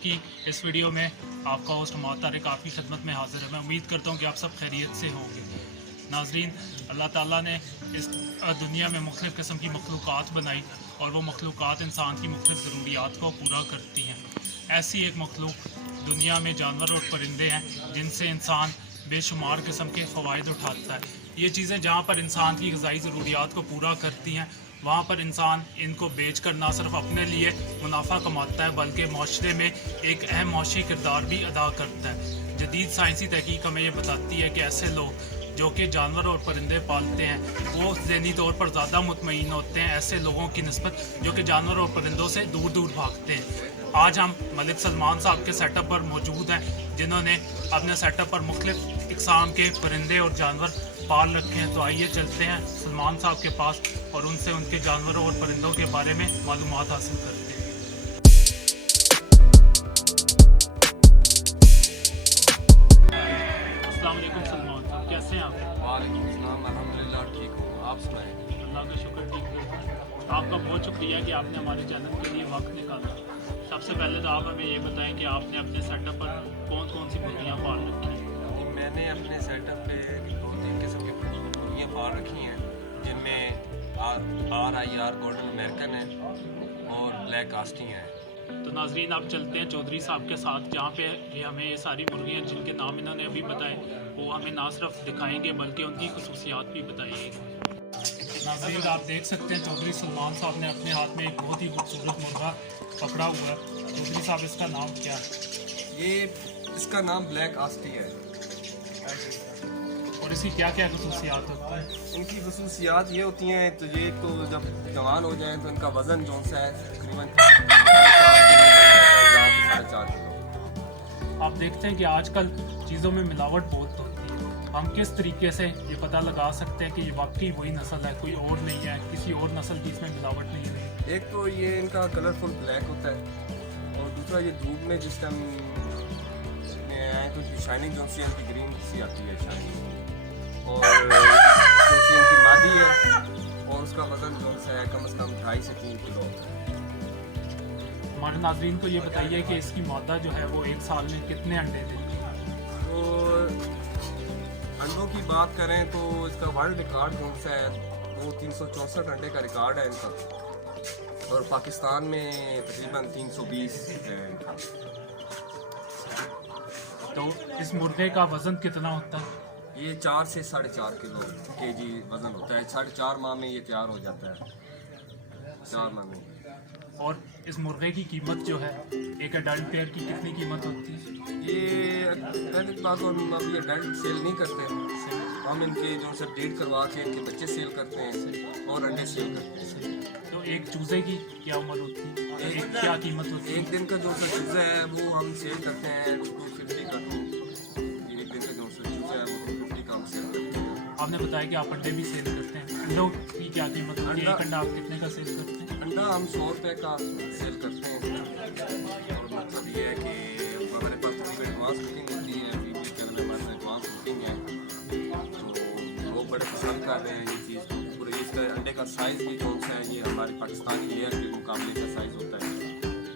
की इस वीडियो में आपका होस्ट मोहतारिक आपकी खिदमत में हाजिर है। मैं उम्मीद करता हूँ कि आप सब खैरियत से होंगे। नाजरीन, अल्लाह ताला ने इस दुनिया में मुख्तलिफ़ किस्म की मखलूक़ात बनाई और वो मखलूक़ात इंसान की मुख्तलिफ़ ज़रूरियात को पूरा करती हैं। ऐसी एक मखलूक दुनिया में जानवर और परिंदे हैं जिनसे इंसान बेशुमार किस्म के फ़वाइद उठाता है। ये चीज़ें जहाँ पर इंसान की ग़िज़ाई ज़रूरियात को पूरा करती हैं, वहाँ पर इंसान इनको बेच कर ना सिर्फ अपने लिए मुनाफा कमाता है बल्कि माशरे में एक अहम माशी किरदार भी अदा करता है। जदीद साइंसी तहकीक हमें ये बताती है कि ऐसे लोग जो कि जानवर और परिंदे पालते हैं वो ज़हनी तौर पर ज़्यादा मुतमईन होते हैं ऐसे लोगों की निस्बत जो कि जानवर और परिंदों से दूर दूर भागते हैं। आज हम मलिक सलमान साहब के सेटअप पर मौजूद हैं जिन्होंने अपने सेटअप पर मुख्तलिफ़ इक़साम के परिंदे और जानवर पाल रखे हैं। तो आइए चलते हैं सलमान साहब के पास और उनसे उनके जानवरों और परिंदों के बारे में मालूमात हासिल करते हैं। अस्सलाम वालेकुम सलमान साहब, कैसे हैं आप? वालेकुम अस्सलाम, अल्हम्दुलिल्लाह ठीक हूँ। आप सुनाएं? अल्लाह का शुक्र ठीक है। आपका बहुत शुक्रिया कि आपने हमारे चैनल के लिए वक्त निकाला। सबसे पहले तो आप हमें ये बताएं कि आपने अपने सेटअप पर कौन कौन सी मुर्गियाँ पाल रखी हैं? मैंने अपने सेटअप पे 2-3 किस्म की मुर्गियाँ पाल रखी हैं जिनमें RIR गोल्डन अमेरिकन है और ब्लैक कास्टिंग है। तो नाजरीन, आप चलते हैं चौधरी साहब के साथ जहाँ पे ये हमें ये सारी मुर्गियाँ जिनके नाम इन्होंने अभी बताए वो हमें ना सिर्फ दिखाएंगे बल्कि उनकी खसूसियात भी बताइएगा। नाज़रीन, आप देख सकते हैं चौधरी सलमान साहब ने अपने हाथ में एक बहुत ही खूबसूरत मुर्गा पकड़ा हुआ है। चौधरी साहब, इसका नाम क्या है? इसका नाम ब्लैक कास्टी है और इसकी क्या क्या खसूसियात होती है? इनकी खसूसियात ये होती हैं, तो ये तो जब जवान हो जाएं तो इनका वज़न जो सा है तकरीबन 4 किलो। आप देखते हैं कि आजकल चीज़ों में मिलावट बहुत होती है। हम किस तरीके से ये पता लगा सकते हैं कि ये वाकई वही नस्ल है, कोई और नहीं है, किसी और नस्ल की इसमें मिलावट नहीं है? एक तो ये इनका कलरफुल ब्लैक होता है और दूसरा ये धूप में जिस टाइम आए तो शाइनिंग जो सी इनकी ग्रीन सी आती है शाइनिंग, और जो सी इनकी मादी है और उसका वज़न जो सा है कम से कम 2.5 से 3 किलो होता है। हमारे नाज़रीन को ये बताइए कि इसकी मादा जो है वो एक साल में कितने अंडे देती है? तो अंडों की बात करें तो इसका वर्ल्ड रिकॉर्ड जो सा है वो 364 अंडे का रिकॉर्ड है इनका, और पाकिस्तान में तकरीबन 320 है इनका। तो इस मुर्गे का वज़न कितना होता है? ये 4 से 4.5 किलो केजी वज़न होता है। 4.5 माह में ये तैयार हो जाता है, 4 माह में। और इस मुर्गे की कीमत जो है एक एडल्ट पेयर की कितनी कीमत होती है? ये पहले बात और हम अभी एडल्ट सेल नहीं करते, हम इनके जो से ब्रीड करवा के इनके बच्चे सेल करते हैं और अंडे सेल करते हैं। तो एक चूज़े की क्या उम्र होती है, एक क्या कीमत होती है? एक दिन का जो सा चूज़ा है वो हम सेल करते हैं 250 का। तो एक दिन का जो सा चूज़ा है वो 250 का हम सेल करते हैं। आपने बताया कि आप अंडे भी सेल करते हैं, अंडों की क्या कीमत होती है? एक अंडा आप कितने का सेल करते हैं? अंडा हम 100 रुपये का सेल करते हैं, और मतलब ये है कि हमारे पास तकरीबन एडवांस बुकिंग होती है। वीडियो चैनल में हमारे एडवांस बुकिंग है तो लोग बड़े पसंद कर रहे हैं ये चीज़। पूरे इसका अंडे का साइज़ भी कौन सा है, ये हमारे पाकिस्तानी लेयर के मुकाबले का साइज़ होता है।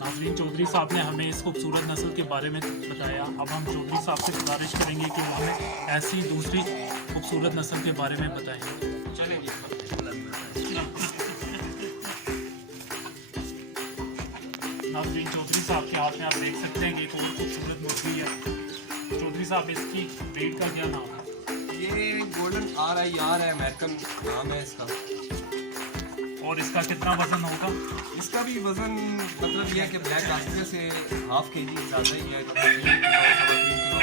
नाज़रीन, चौधरी साहब ने हमें इस खूबसूरत नस्ल के बारे में बताया। अब हम चौधरी साहब से गुजारिश करेंगे कि वो हमें ऐसी दूसरी खूबसूरत नस्ल के बारे में बताएं। नाज़रीन, चौधरी साहब के हाथ में आप देख सकते हैं कि एक और खूबसूरत मुर्गी है। चौधरी साहब, इसकी ब्रीड का क्या नाम है? ये गोल्डन RIR है, अमेरिकन नाम है इसका। और इसका कितना वज़न होगा? इसका भी वज़न मतलब यह है कि ब्लैक कास्टर से ½ kg ज़्यादा ही है, मतलब 3 किलो 3.5 किलो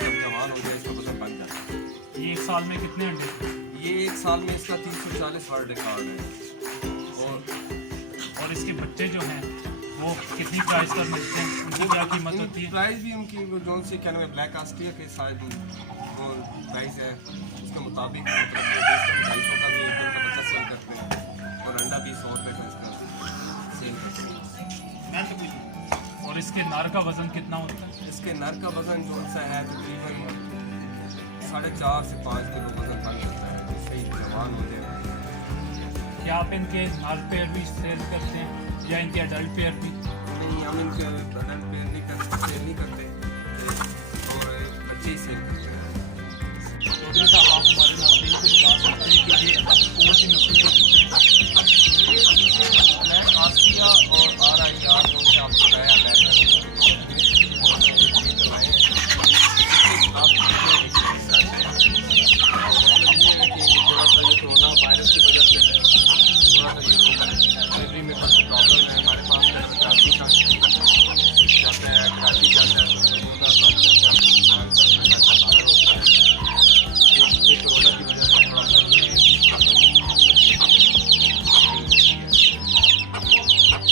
जब जवान हो जाए इसका वज़न बन जाता है। ये एक साल में कितने अंडे देते हैं? ये एक साल में इसका 340 वर्ल्ड रिकॉर्ड है। और इसके बच्चे जो हैं वो कितनी प्राइस पर मिलते हैं, उनकी क्या कीमत होती है? प्राइस भी उनकी जो सी क्या नाम है ब्लैक कास्टिया के साथ वो प्राइस है उसके मुताबिक, मतलब 250 का भी एक दिन का बच्चा सेल करते हैं और अंडा भी 100 रुपये का इसका सेल करते हैं। और इसके नर का वज़न कितना होता है? इसके नर का वज़न जो सा है तकरीबन 4.5 से 5 किलो वज़न बन जाता है, जिससे ही जवान हो जाए। क्या आप इनके नर पेयर भी सेल करते हैं या इनके एडल्ट पेयर भी? नहीं, हम इनके बदन पे सेल नहीं करते और बच्चे ही सेल करते हैं। चौधरी साहब आप हमारे नाज़रीन को बता सकते हैं कि ये कौन सी नस्ल के कुत्ते हैं? ये ब्लैक आस्ट्रिया और RIR जो कि आपको बताया थोड़ा सा ये कोरोना वायरस की वजह से थोड़ा सा ये डिलीवरी में कुछ प्रॉब्लम है। हमारे पास कराची का जाता है, कराची जाता है, 14 साल जाता है, ये कोरोना की वजह से थोड़ा सा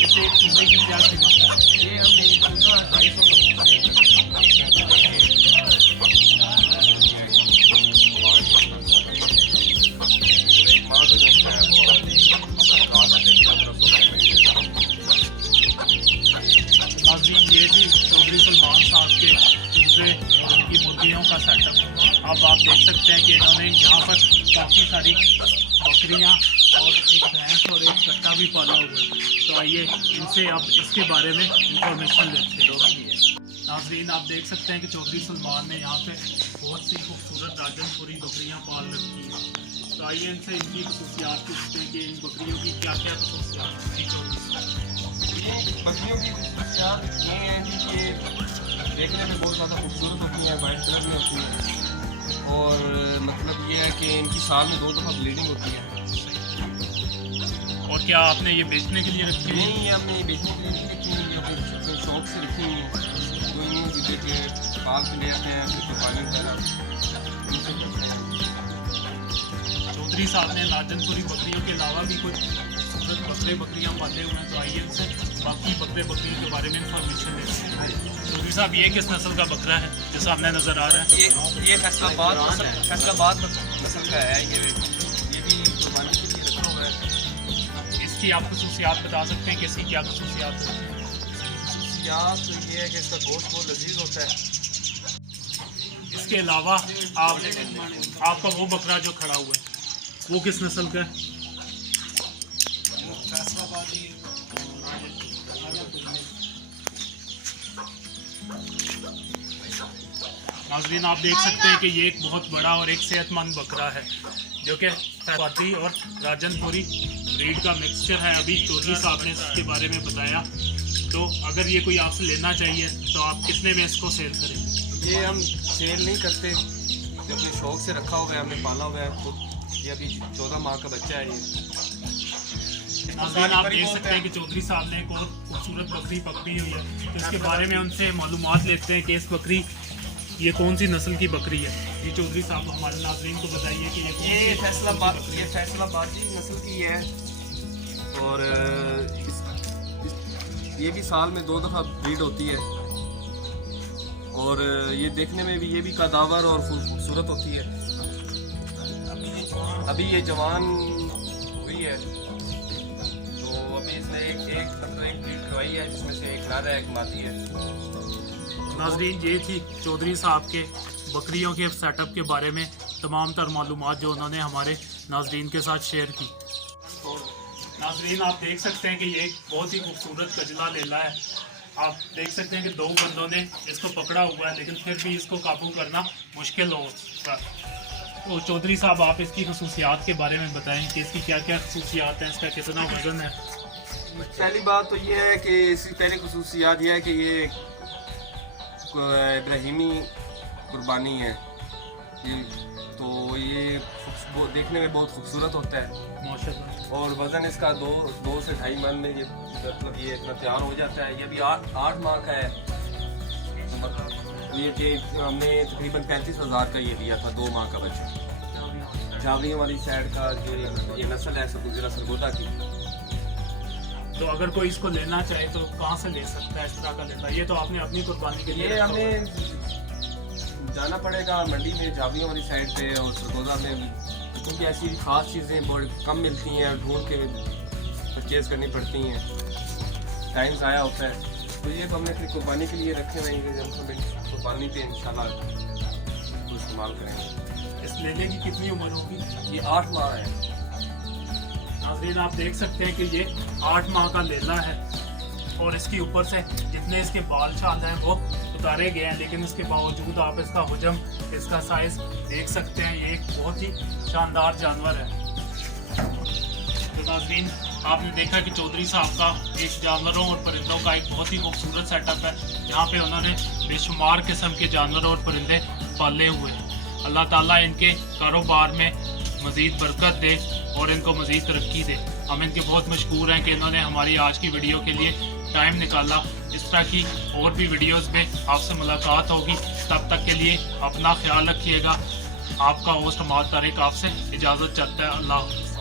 इसे एक चूजे की क्या कीमत है? ये हमने चूजा 250 नाज़रीन ये थी चौधरी सलमान साहब के चूजे और उनकी मुर्गियों का सेटअप। अब आप देख सकते हैं कि इन्होंने यहाँ पर काफ़ी सारी बकरियाँ और एक भैंस और एक कट्टा भी पाला हुआ है। तो आइए इनसे अब इसके बारे में इंफॉर्मेशन लेते हैं। नाज़रीन आप देख सकते हैं कि चौधरी सलमान ने यहाँ पे बहुत सी खूबसूरत राजनपुरी बकरियाँ पाल रखी हैं। तो आइए इनसे इनकी खसूसियात पूछते हैं कि इन बकरियों की क्या क्या खसूसियात हैं। ये बकरियों की खसूसियात ये हैं जी कि देखने में बहुत ज़्यादा खूबसूरत होती हैं, वाइट कलर में होती हैं और मतलब ये है कि इनकी साल में 2 दफ़ा ब्लीडिंग होती है। और क्या आपने ये बेचने के लिए रखी हुई है? नहीं, ये हमने बेचने के लिए नहीं रखी हुई, अपने शौक से रखी हुई हैं। तो यूँ जिसे के पाल के ले आते हैं, फिर कुर्बानी वगैरह उनसे करते हैं। चौधरी साहब ने राजनपुरी बकरियों के अलावा भी कुछ खूबसूरत बकरे बकरियाँ पाले हुए हैं। तो आइए इनसे बाकी बकरे बकरियों के बारे में इंफॉर्मेशन लेते हैं। चौधरी साहब ये किस नस्ल का बकरा है जो सामने नज़र आ रहा है? ये फैसलाबाद नस्ल का है। ये भी कुर्बानी के लिए रखा हुआ है। इसकी आप खसूसियात बता सकते हैं कि इसकी क्या खसूसियात होती हैं? खसूसियात तो ये है कि इसका गोश्त बहुत लजीज होता है। इसके अलावा आपका वो बकरा जो खड़ा हुआ है वो किस नस्ल का है? नाज़रीन आप देख सकते हैं कि ये एक बहुत बड़ा और एक सेहतमंद बकरा है जो कि फैसलाबादी और राजनपुरी ब्रीड का मिक्सचर है। अभी चौधरी साहब ने इसके बारे में बताया। तो अगर ये कोई आपसे लेना चाहिए तो आप कितने में इसको सेल करेंगे? ये हम सेल नहीं करते, जो अपने शौक से रखा हुआ है, हमने पाला हुआ है खुद। ये अभी 14 माह का बच्चा है। ये नाज़रीन आप देख सकते हैं कि चौधरी साहब ने एक और खूबसूरत बकरी पकड़ी हुई है। तो इसके बारे में उनसे मालूमात लेते हैं कि इस बकरी ये कौन सी नस्ल की बकरी है। ये चौधरी साहब हमारे नाज़रीन को बताइए कि ये फैसलाबादी नस्ल की है और ये भी साल में 2 दफ़ा ब्रीड होती है और ये देखने में भी ये भी कदावर और खूबसूरत होती है। अभी ये जवान हुई है तो अभी इसने एक ब्रीड करवाई है जिसमें से एक नर है, एक मादी है। नाज़रीन ये थी चौधरी साहब के बकरियों के सेटअप के बारे में तमाम तर मालूमात जो उन्होंने हमारे नाज़रीन के साथ शेयर की। नाज़रीन आप देख सकते हैं कि ये एक बहुत ही खूबसूरत कजला लेला है। आप देख सकते हैं कि 2 बंदों ने इसको पकड़ा हुआ है लेकिन फिर भी इसको काबू करना मुश्किल होगा। तो चौधरी साहब आप इसकी खसूसियात के बारे में बताएं कि इसकी क्या क्या खसूसियात हैं, इसका कितना वज़न है? पहली बात तो ये है कि इसकी पहली खसूसियात यह है कि ये इब्राहिमी कुर्बानी है। तो ये देखने में बहुत खूबसूरत होता है माशाल्लाह। और वज़न इसका 2 से 2.5 मन में ये मतलब ये इतना तैयार हो जाता है। ये भी 8 माह का है। ये कि हमने तकरीबन 35,000 का ये लिया था 2 माह का बच्चा। जावलियों वाली साइड का जो ये नस्ल है ज़रा सरगोदा की। तो अगर कोई इसको लेना चाहे तो कहाँ से ले सकता है इस तरह का लेना? ये तो आपने अपनी कुर्बानी के लिए ये हमें जाना पड़ेगा मंडी में, जावलियों वाली साइड पे और सरगोदा में, क्योंकि ऐसी ख़ास चीज़ें बहुत कम मिलती हैं और ढूंढ के परचेज़ करनी पड़ती हैं, टाइम ज़ाया होता है। तो ये तो हमने फिर कुर्बानी के लिए रखे हुए हैं, जब हम कुर्बानी पे इंशाल्लाह तो इस्तेमाल करेंगे। इस लेने की कितनी उम्र होगी? ये 8 माह है। नाज़रीन आप देख सकते हैं कि ये 8 माह का लेला है और इसके ऊपर से जितने इसके बाल छाल हैं वो उतारे गए हैं, लेकिन उसके बावजूद आप इसका हुजम, इसका साइज देख सकते हैं। ये एक बहुत ही शानदार जानवर है। तो नाज़रीन, आपने देखा कि चौधरी साहब का एक जानवरों और परिंदों का एक बहुत ही खूबसूरत सेटअप है, जहाँ पे उन्होंने बेशुमार किस्म के जानवर और परिंदे पाले हुए हैं। अल्लाह ताला इनके कारोबार में मज़ीद बरकत दे और इनको मज़ीद तरक्की दे। हम इनके बहुत मशहूर हैं कि इन्होंने हमारी आज की वीडियो के लिए टाइम निकाला। इस तरह की और भी वीडियोस में आपसे मुलाकात होगी। तब तक के लिए अपना ख्याल रखिएगा। आपका होस्ट हमाद तारिक आपसे इजाज़त चाहता है। अल्लाह हाफ़िज़।